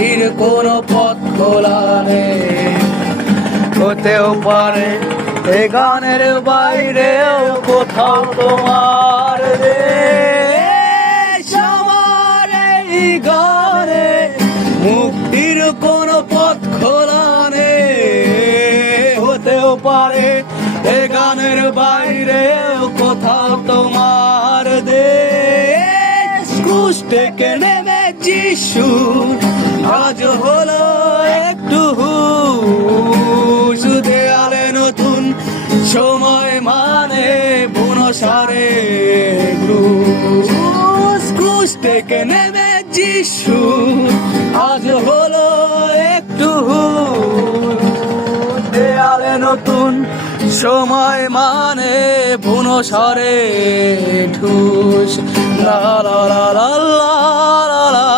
মুক্তির কোনো পথ খোলা নেই। হতেও পারে এ গানের বাইরেও কোথাও তোমার দেশ। আমার এই গানে মুক্তির কোনো পথ খোলা নেই। হতেও পারে এ গানের বাইরেও কোথাও তোমার দেশ। ক্রুশ থেকে নেমে যিশু আজ হলো একটু হুঁশ। দেয়ালে নতুন সময় মানে বুনো সারে ক্রুশ। ক্রুশ থেকে নেমে যিশু আজ হলো একটু হুঁশ। দেয়ালে নতুন সময় মানে বুনো সারে ঠুস। লা লা লা লা লা লা।